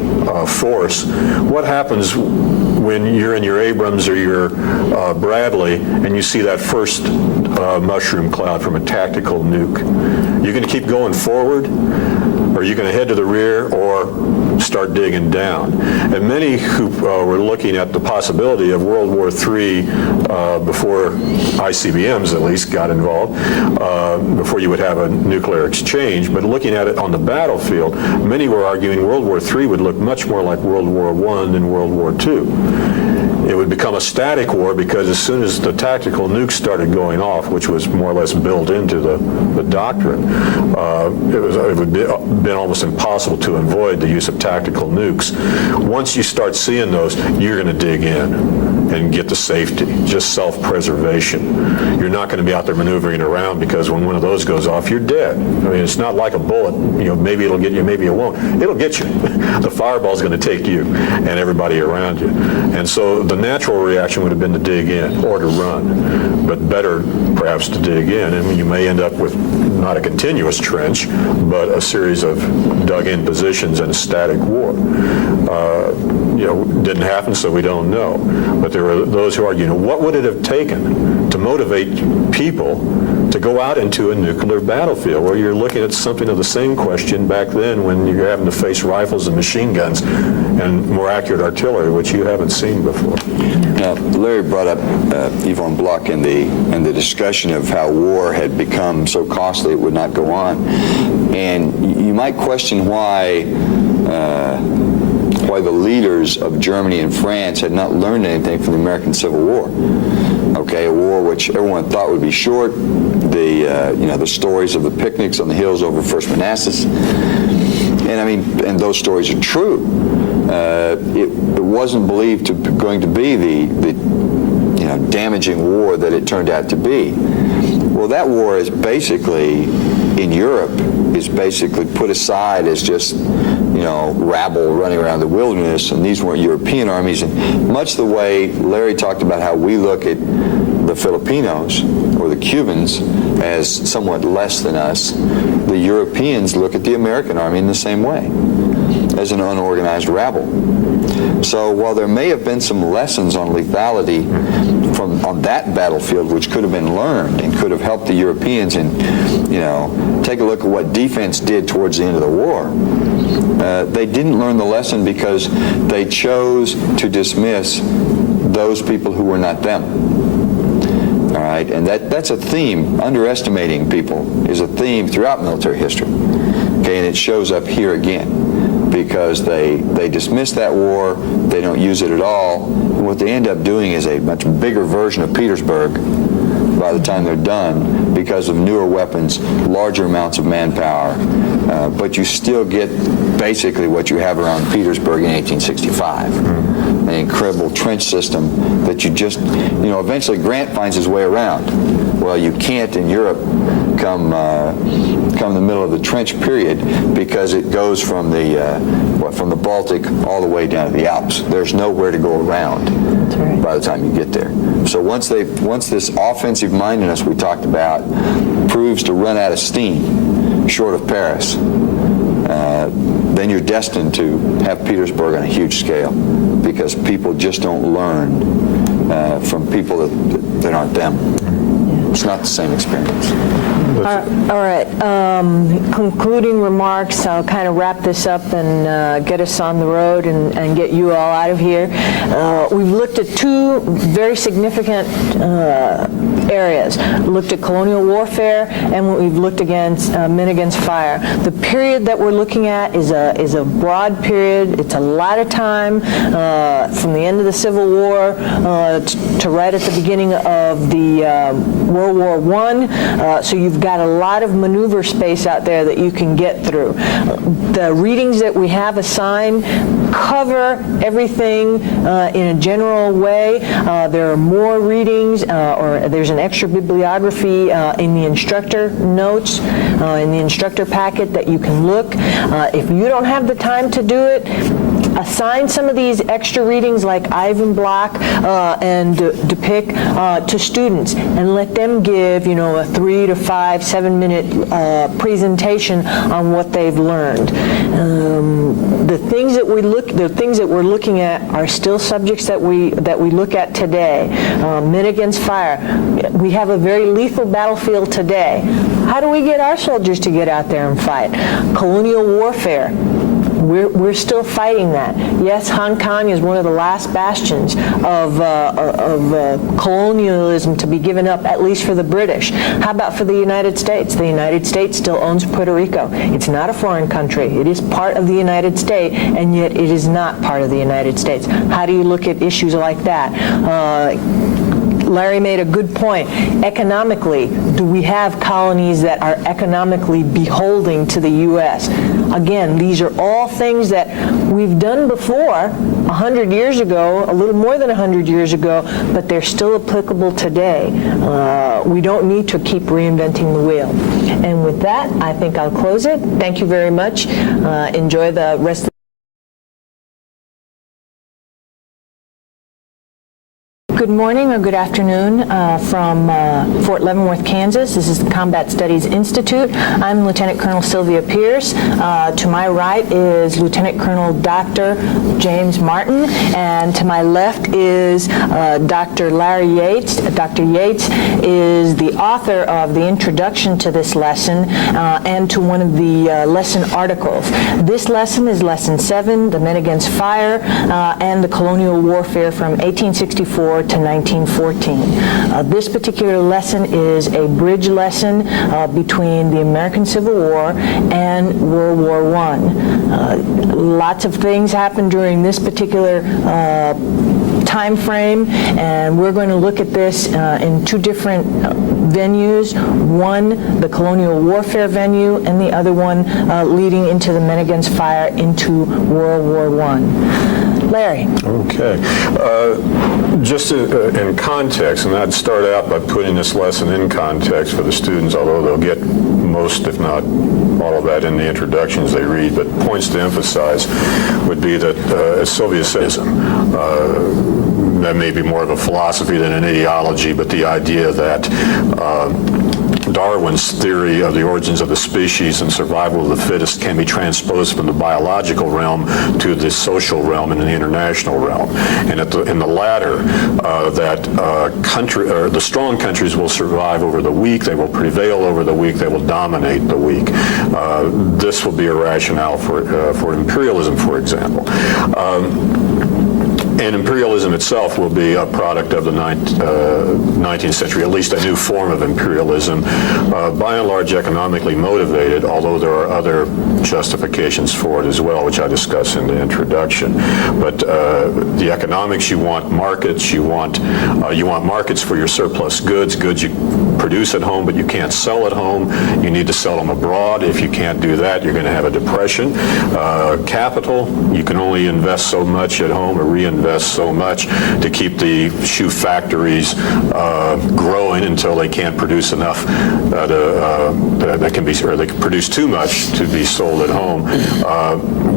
force. What happens when you're in your Abrams or your Bradley and you see that first mushroom cloud from a tactical nuke? You're going to keep going forward, or you're going to head to the rear or start digging down. And many who were looking at the possibility of World War III before ICBMs at least got involved, before you would have a nuclear exchange, but looking at it on the battlefield, many were arguing World War III would look much more like World War I than World War II. It would become a static war because as soon as the tactical nukes started going off, which was more or less built into the doctrine, it would have been almost impossible to avoid the use of tactical nukes. Once you start seeing those, you're going to dig in and get the safety, just self-preservation. You're not going to be out there maneuvering around because when one of those goes off, you're dead. I mean, it's not like a bullet. Maybe it'll get you, maybe it won't. It'll get you. The fireball's going to take you and everybody around you. And so the the natural reaction would have been to dig in or to run, but better perhaps to dig in. And you may end up with not a continuous trench, but a series of dug-in positions in a static war. Didn't happen, so we don't know. But there are those who argue, what would it have taken to motivate people to go out into a nuclear battlefield, where you're looking at something of the same question back then when you're having to face rifles and machine guns and more accurate artillery, which you haven't seen before. Now, Larry brought up Yvonne Bloch in the discussion of how war had become so costly it would not go on. And you might question why the leaders of Germany and France had not learned anything from the American Civil War. Okay, a war which everyone thought would be short. The stories of the picnics on the hills over First Manassas, and those stories are true. It wasn't believed going to be the damaging war that it turned out to be. Well, that war is basically in Europe is basically put aside as just rabble running around the wilderness, and these weren't European armies. And much the way Larry talked about how we look at the Filipinos or the Cubans as somewhat less than us, the Europeans look at the American army in the same way, as an unorganized rabble. So while there may have been some lessons on lethality on that battlefield which could have been learned and could have helped the Europeans, and take a look at what defense did towards the end of the war, they didn't learn the lesson because they chose to dismiss those people who were not them. All right, and that's a theme. Underestimating people is a theme throughout military history. Okay, and it shows up here again because they dismiss that war, they don't use it at all, and what they end up doing is a much bigger version of Petersburg by the time they're done because of newer weapons, larger amounts of manpower, but you still get basically what you have around Petersburg in 1865. An incredible trench system that you just, eventually Grant finds his way around. Well, you can't in Europe come in the middle of the trench period because it goes from the Baltic all the way down to the Alps. There's nowhere to go around. That's right. By the time you get there. So once this offensive mindedness we talked about proves to run out of steam, short of Paris, then you're destined to have Petersburg on a huge scale because people just don't learn from people that aren't them. It's not the same experience. All right. Concluding remarks. I'll kind of wrap this up and get us on the road and get you all out of here. We've looked at two very significant areas. Looked at colonial warfare, and we've looked against men against fire. The period that we're looking at is a broad period. It's a lot of time from the end of the Civil War to right at the beginning of the World War I. So you've got a lot of maneuver space out there that you can get through. The readings that we have assigned cover everything in a general way. There are more readings, or there's an extra bibliography in the instructor notes, in the instructor packet that you can look. If you don't have the time to do it, assign some of these extra readings like Ivan Bloch and DePick to students and let them give, a 3 to 5, 7 minute presentation on what they've learned. The things that we're looking at are still subjects that we look at today. Men against fire. We have a very lethal battlefield today. How do we get our soldiers to get out there and fight? Colonial warfare. We're still fighting that. Yes, Hong Kong is one of the last bastions of colonialism to be given up, at least for the British. How about for the United States? The United States still owns Puerto Rico. It's not a foreign country. It is part of the United States, and yet it is not part of the United States. How do you look at issues like that? Larry made a good point. Economically, do we have colonies that are economically beholding to the U.S.? Again, these are all things that we've done before, 100 years ago, a little more than 100 years ago, but they're still applicable today. We don't need to keep reinventing the wheel. And with that, I think I'll close it. Thank you very much. Enjoy the rest of Good morning or good afternoon from Fort Leavenworth, Kansas. This is the Combat Studies Institute. I'm Lieutenant Colonel Sylvia Pierce. To my right is Lieutenant Colonel Dr. James Martin, and to my left is Dr. Larry Yates. Dr. Yates is the author of the introduction to this lesson and to one of the lesson articles. This lesson is Lesson 7, The Men Against Fire, and the Colonial Warfare from 1864 to 1914. This particular lesson is a bridge lesson between the American Civil War and World War I. Lots of things happened during this particular time frame, and we're going to look at this in two different venues. One, the colonial warfare venue, and the other one leading into the Men Against Fire into World War I. Larry. Okay. Just in context, and I'd start out by putting this lesson in context for the students, although they'll get most, if not all of that in the introductions they read, but points to emphasize would be that, as Sylvia says, that may be more of a philosophy than an ideology, but the idea that Darwin's theory of the origins of the species and survival of the fittest can be transposed from the biological realm to the social realm and the international realm. And in the latter, the strong countries will survive over the weak, they will prevail over the weak, they will dominate the weak. This will be a rationale for imperialism, for example. And imperialism itself will be a product of the 19th century, at least a new form of imperialism, by and large economically motivated, although there are other justifications for it as well, which I discuss in the introduction. But the economics, you want markets, you want markets for your surplus goods you produce at home but you can't sell at home. You need to sell them abroad. If you can't do that, you're going to have a depression. Capital, you can only invest so much at home or reinvest so much to keep the shoe factories growing until they can't produce enough that can be, or they can produce too much to be sold at home.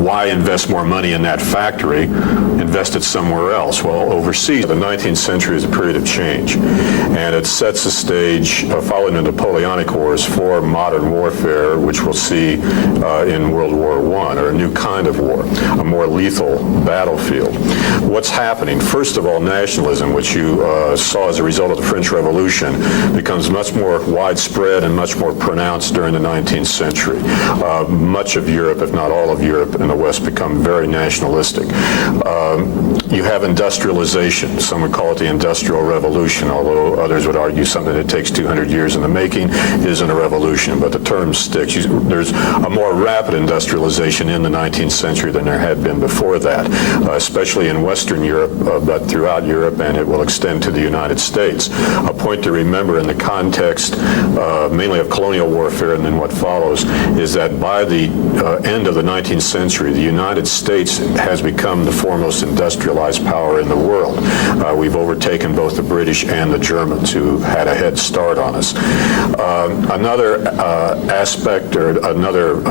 Why invest more money in that factory? Invest it somewhere else. Well, overseas, the 19th century is a period of change, and it sets the stage, following the Napoleonic Wars, for modern warfare, which we'll see in World War I, or a new kind of war, a more lethal battlefield. What's happening? First of all, nationalism, which you saw as a result of the French Revolution, becomes much more widespread and much more pronounced during the 19th century. Much of Europe, if not all of Europe and the West, become very nationalistic. You have industrialization. Some would call it the Industrial Revolution, although others would argue something that takes 200 years in the making isn't a revolution, but the term sticks. There's a more rapid industrialization in the 19th century than there had been before that, especially in Western Europe, but throughout Europe, and it will extend to the United States. A point to remember in the context mainly of colonial warfare and then what follows is that by the end of the 19th century, the United States has become the foremost industrialized power in the world. We've overtaken both the British and the Germans, who had a head start on us. Another aspect or another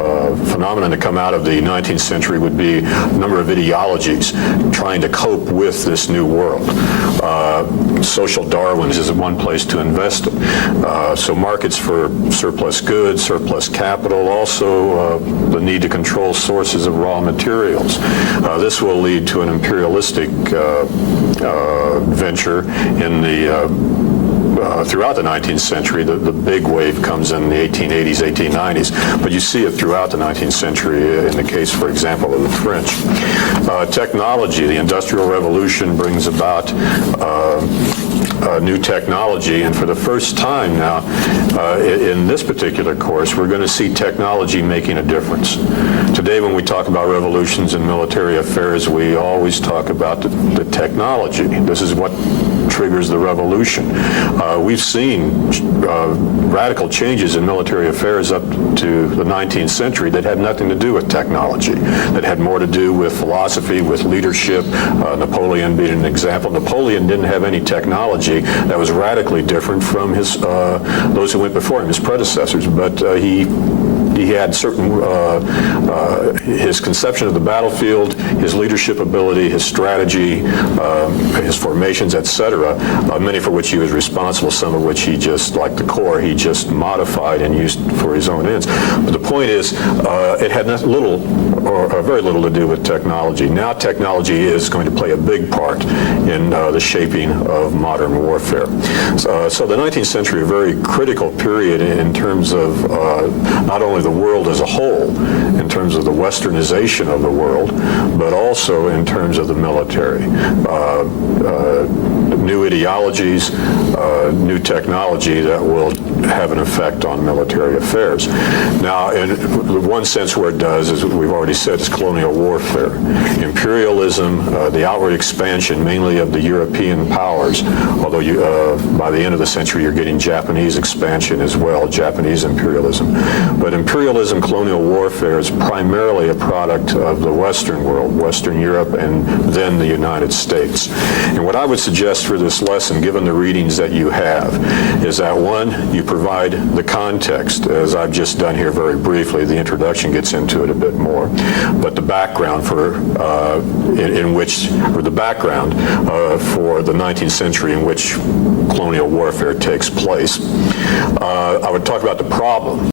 phenomenon to come out of the 19th century would be a number of ideologies trying to cope with this new world. Social Darwinism is one place to invest it. So markets for surplus goods, surplus capital, also the need to control sources of raw materials. This will lead to an imperialistic venture in the throughout the 19th century. The big wave comes in the 1880s, 1890s, but you see it throughout the 19th century in the case, for example, of the French. Technology, the Industrial Revolution brings about new technology, and for the first time now in this particular course, we're going to see technology making a difference. Today, when we talk about revolutions in military affairs, we always talk about the technology. This is what triggers the revolution. We've seen radical changes in military affairs up to the 19th century that had nothing to do with technology, that had more to do with philosophy, with leadership, Napoleon being an example. Napoleon didn't have any technology that was radically different from those who went before him, his predecessors, but he he had certain, his conception of the battlefield, his leadership ability, his strategy, his formations, etc., many for which he was responsible, some of which he just, like the Corps, he just modified and used for his own ends. But the point is, it had little or very little to do with technology. Now technology is going to play a big part in the shaping of modern warfare. So the 19th century, a very critical period in terms of not only the world as a whole, in terms of the westernization of the world, but also in terms of the military. New ideologies, new technology that will have an effect on military affairs. Now, in one sense where it does, as we've already said, is colonial warfare. Imperialism, the outward expansion, mainly of the European powers, although by the end of the century you're getting Japanese expansion as well, Japanese imperialism. But imperialism, colonial warfare is primarily a product of the Western world, Western Europe, and then the United States. And what I would suggest for this lesson, given the readings that you have, is that one, you provide the context, as I've just done here very briefly. The introduction gets into it a bit more, but the background for the background for the 19th century in which colonial warfare takes place. I would talk about the problem.